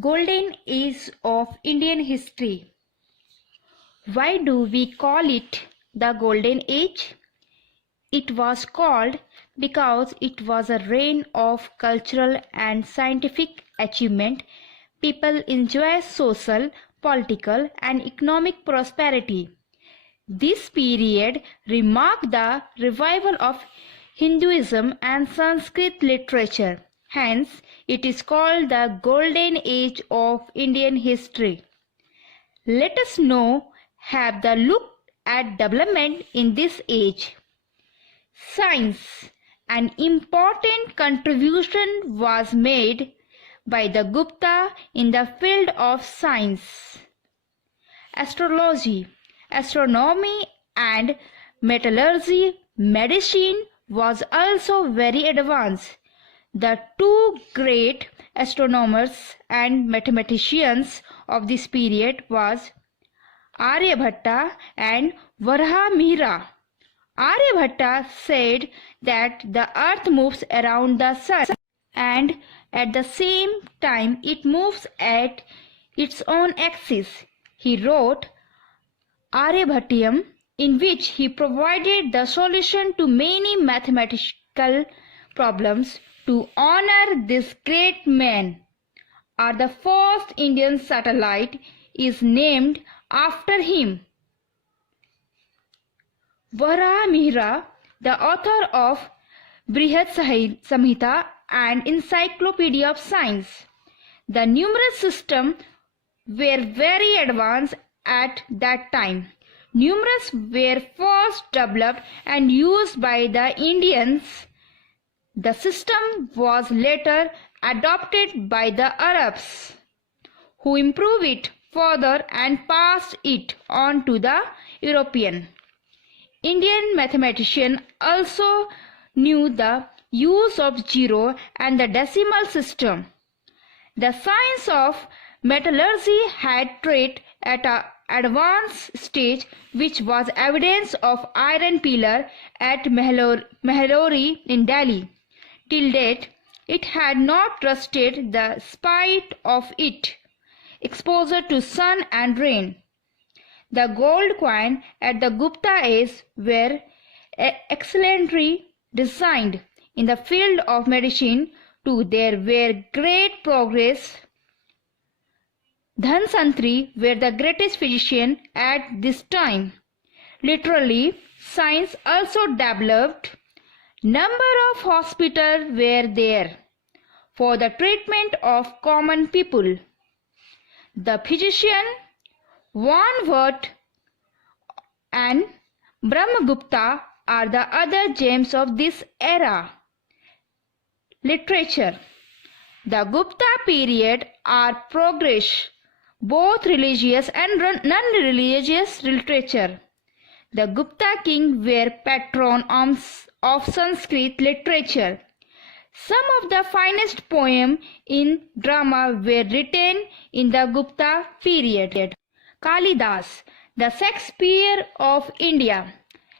Golden Age of Indian History. Why do we call it the Golden Age? It was called because it was a reign of cultural and scientific achievement. People enjoy social, political, and economic prosperity. This period remarked the revival of Hinduism and Sanskrit literature. Hence, it is called the Golden Age of Indian history. Let us now have the look at development in this age. Science. An important contribution was made by the Gupta in the field of science. Astrology, astronomy and metallurgy, medicine was also very advanced. The two great astronomers and mathematicians of this period was Aryabhatta and Varahamihira. Aryabhatta said that the earth moves around the sun and at the same time it moves at its own axis. He wrote Aryabhatiam, in which he provided the solution to many mathematical problems. To honor this great man, the first Indian satellite is named after him. Varahamihira, the author of Brihad Samhita and Encyclopedia of Science. The numerous systems were very advanced at that time. Numerous were first developed and used by the Indians. The system was later adopted by the Arabs, who improved it further and passed it on to the European. Indian mathematicians also knew the use of zero and the decimal system. The science of metallurgy had trade at an advanced stage, which was evidence of iron pillar at Mehrori in Delhi. Till date, it had not rusted the spite of its exposure to sun and rain. The gold coin at the Gupta age were excellently designed. In the field of medicine too there were great progress. Dhansantri were the greatest physician at this time. Literally, science also developed. Number of hospitals were there for the treatment of common people. The physician Vanvat and Brahmagupta are the other gems of this era. Literature. The Gupta period are progress, both religious and non-religious literature. The Gupta king were patrons of Sanskrit literature. Some of the finest poems in drama were written in the Gupta period. Kalidas, the Shakespeare of India,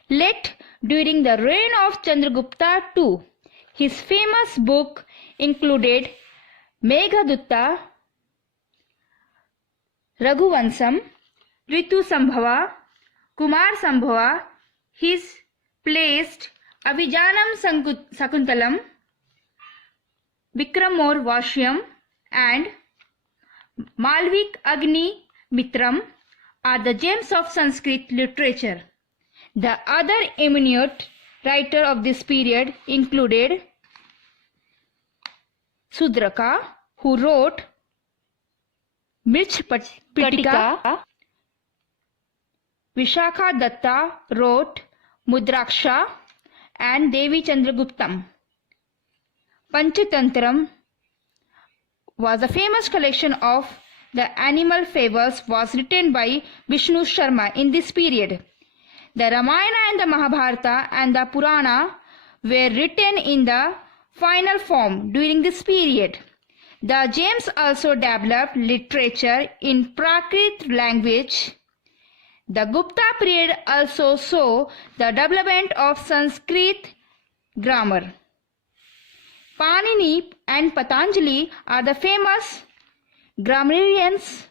lived during the reign of Chandragupta II. His famous book included Meghdutta, Raghuvansam, Ritu Sambhava, Kumar Sambhava. His placed Abhijanam Sakuntalam, Vikramor Vashyam and Malvik Agni Mitram are the gems of Sanskrit literature. The other eminent writer of this period included Sudraka, who wrote Mirch Pitika. Vishakha Datta wrote Mudraksha and Devi Chandraguptam. Panchatantram was a famous collection of the animal fables was written by Vishnu Sharma in this period. The Ramayana and the Mahabharata and the Purana were written in the final form during this period. The James also developed literature in Prakrit language. The Gupta period also saw the development of Sanskrit grammar. Panini and Patanjali are the famous grammarians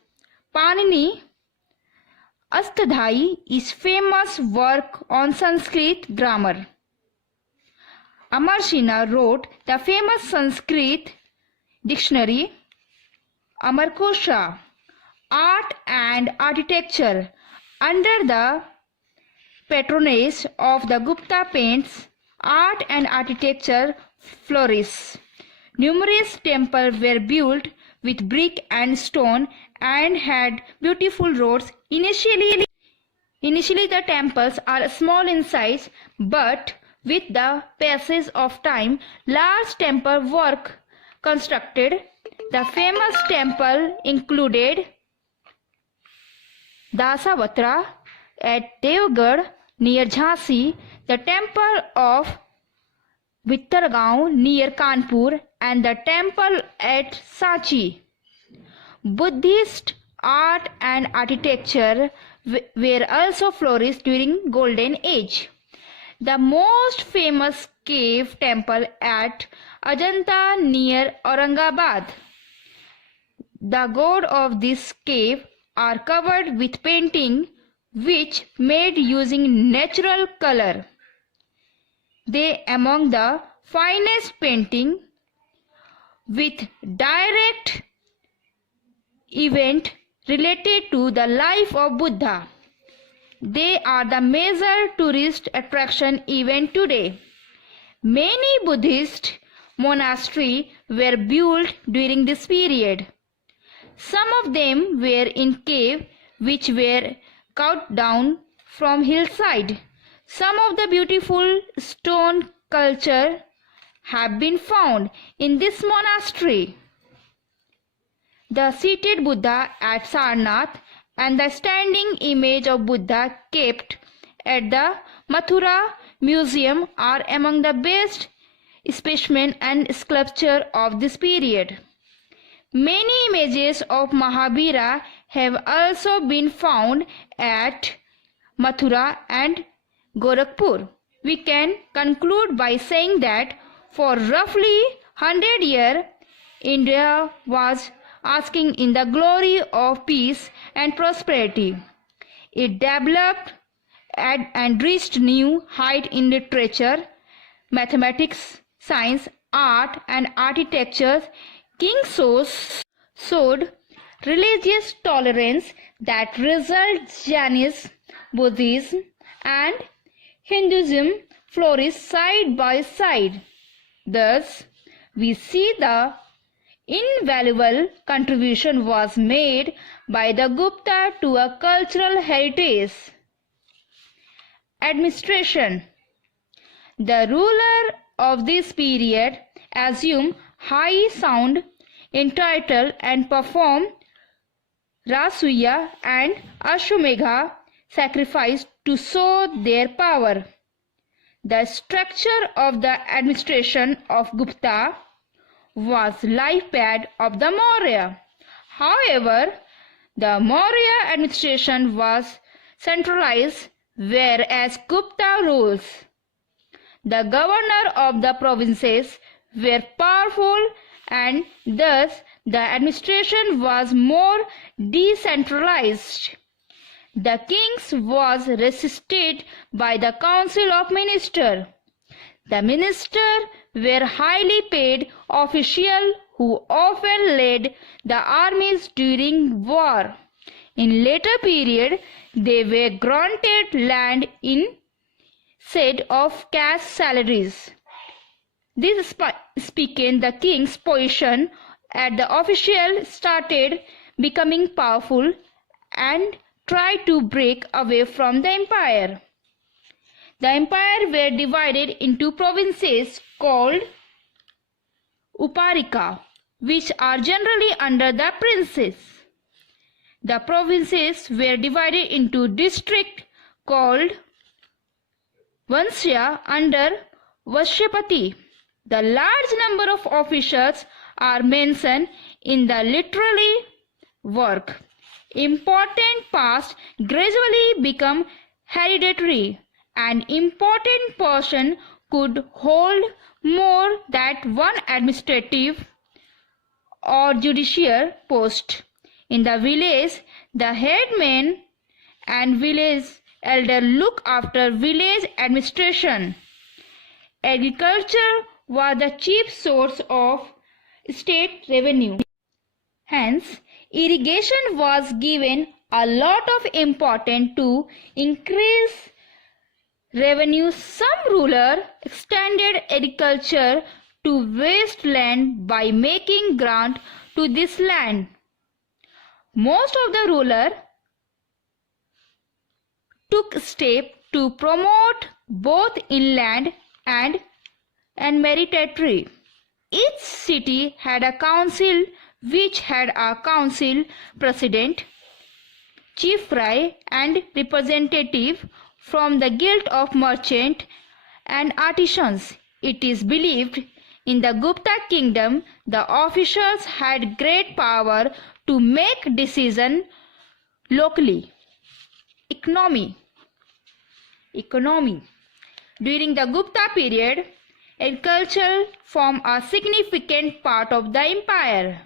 Panini Astadhai is famous work on Sanskrit grammar. Amarshina wrote the famous Sanskrit dictionary Amarkosha. Art and architecture under the patronage of the Gupta paints, art and architecture flourished. Numerous temples were built with brick and stone and had beautiful roads. Initially the temples are small in size, but with the passage of time, large temple work constructed. The famous temple included Dasavatra at Devgarh near Jhansi, the temple of Vittargaon near Kanpur, and the temple at Sanchi. Buddhist art and architecture were also flourished during Golden Age. The most famous cave temple at Ajanta near Aurangabad. The gods of this cave are covered with painting which made using natural color. They among the finest painting with direct event related to the life of Buddha. They are the major tourist attraction even today. Many Buddhist monasteries were built during this period. Some of them were in cave which were cut down from hillside. Some of the beautiful stone sculpture have been found in this monastery. The seated Buddha at Sarnath and the standing image of Buddha kept at the Mathura Museum are among the best specimens and sculpture of this period. Many images of Mahavira have also been found at Mathura and Gorakhpur. We can conclude by saying that for roughly 100 years, India was asking in the glory of peace and prosperity. It developed and reached new height in literature, mathematics, science, art and architecture. King showed religious tolerance that resulted Jainism, Buddhism and Hinduism flourished side by side. Thus, we see the invaluable contribution was made by the Gupta to a cultural heritage. Administration. The ruler of this period assumed high sound in title and performed Rasuya and Ashwamedha sacrifice to show their power. The structure of the administration of Gupta was like that of the Maurya. However, the Maurya administration was centralized, whereas Gupta rules. The governor of the provinces were powerful and thus the administration was more decentralized. The kings was resisted by the council of ministers. The ministers were highly paid officials who often led the armies during war. In later period, they were granted land instead of cash salaries. This speaking the king's position at the official started becoming powerful and tried to break away from the empire. The empire were divided into provinces called Uparika, which are generally under the princes. The provinces were divided into districts called Vanshya under Vashyapati. The large number of officers are mentioned in the literary work. Important past gradually become hereditary. An important portion could hold more than one administrative or judicial post. In the village, the headman and village elder look after village administration. Agriculture was the chief source of state revenue. Hence, irrigation was given a lot of importance to increase revenue. Some rulers extended agriculture to waste land by making grant to this land. Most of the rulers took steps to promote both inland and marine territory. Each city had a council which had a council president, chief fry, and representative from the guild of merchants and artisans. It is believed in the Gupta kingdom the officials had great power to make decisions locally. Economy. During the Gupta period, agriculture formed a significant part of the empire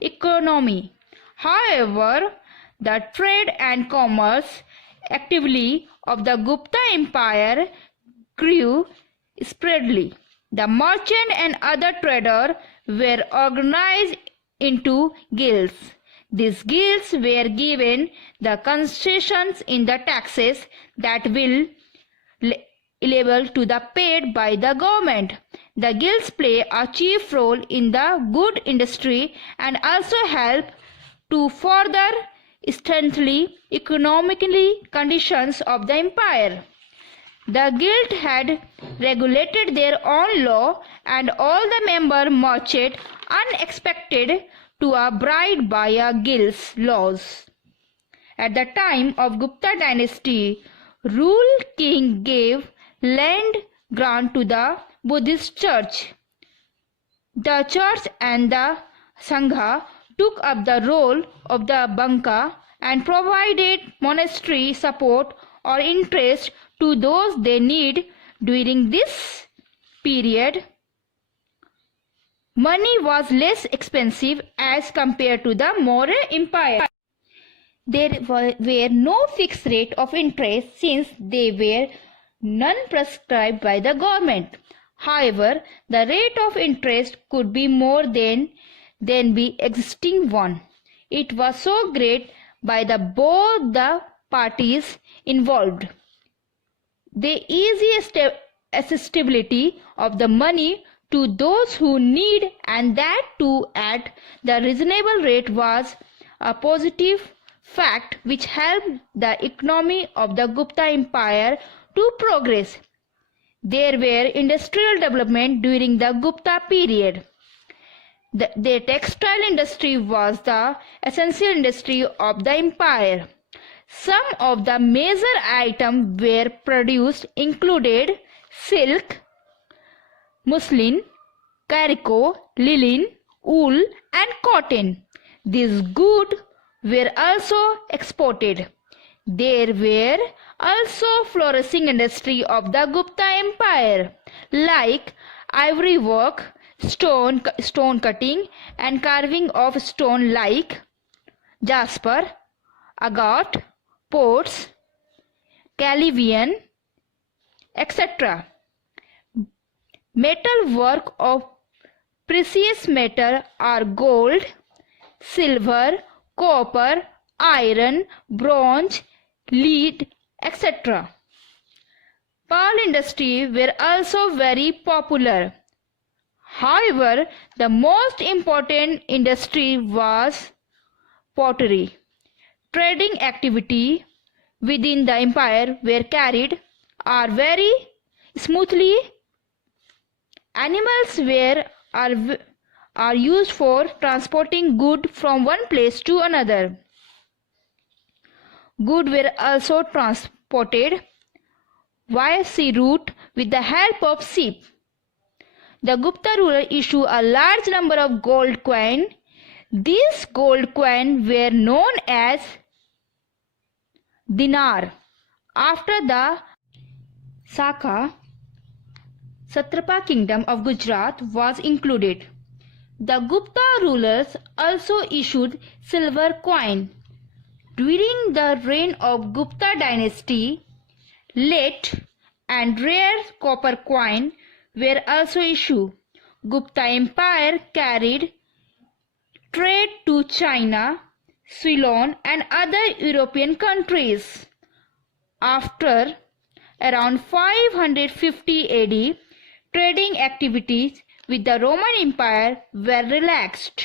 economy. However, the trade and commerce activity of the Gupta Empire grew spreadly. The merchant and other traders were organized into guilds. These guilds were given the concessions in the taxes that will liable to the paid by the government. The guilds play a chief role in the good industry and also help to further strengthen economically conditions of the empire. The guild had regulated their own law and all the member merchants unexpected to abide by a guild's laws. At the time of Gupta dynasty, rule king gave land grant to the Buddhist church. The church and the Sangha took up the role of the banka and provided monetary support or interest to those they need. During this period, money was less expensive as compared to the Maurya Empire. There were no fixed rate of interest since they were none prescribed by the government. However, the rate of interest could be more than the existing one. It was so great by both the parties involved. The easy accessibility of the money to those who need, and that too at the reasonable rate, was a positive fact which helped the economy of the Gupta Empire to progress. There were industrial development during the Gupta period. The textile industry was the essential industry of the empire. Some of the major items were produced included silk, muslin, calico, linen, wool, and cotton. These goods were also exported. There were also flourishing industry of the Gupta Empire like ivory work, stone cutting and carving of stone like jasper, agate, pots, Calavian, etc. Metal work of precious metal are gold, silver, copper, iron, bronze, lead, etc. Pearl industry were also very popular. However, the most important industry was pottery. Trading activity within the empire were carried very smoothly. Animals are used for transporting goods from one place to another. Goods were also transported via sea route with the help of ship. The Gupta ruler issued a large number of gold coins. These gold coins were known as dinar. After the Saka, Satrapa kingdom of Gujarat was included. The Gupta rulers also issued silver coin. During the reign of Gupta dynasty, lead and rare copper coin were also issued. Gupta Empire carried trade to China, Ceylon and other European countries. After around 550 AD, trading activities with the Roman Empire were relaxed.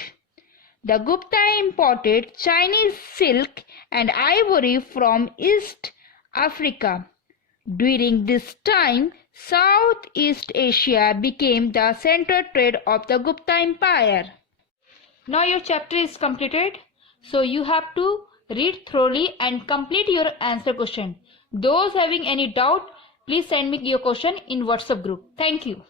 The Gupta imported Chinese silk and ivory from East Africa. During this time, Southeast Asia became the center trade of the Gupta Empire. Now your chapter is completed. So you have to read thoroughly and complete your answer question. Those having any doubt, please send me your question in WhatsApp group. Thank you.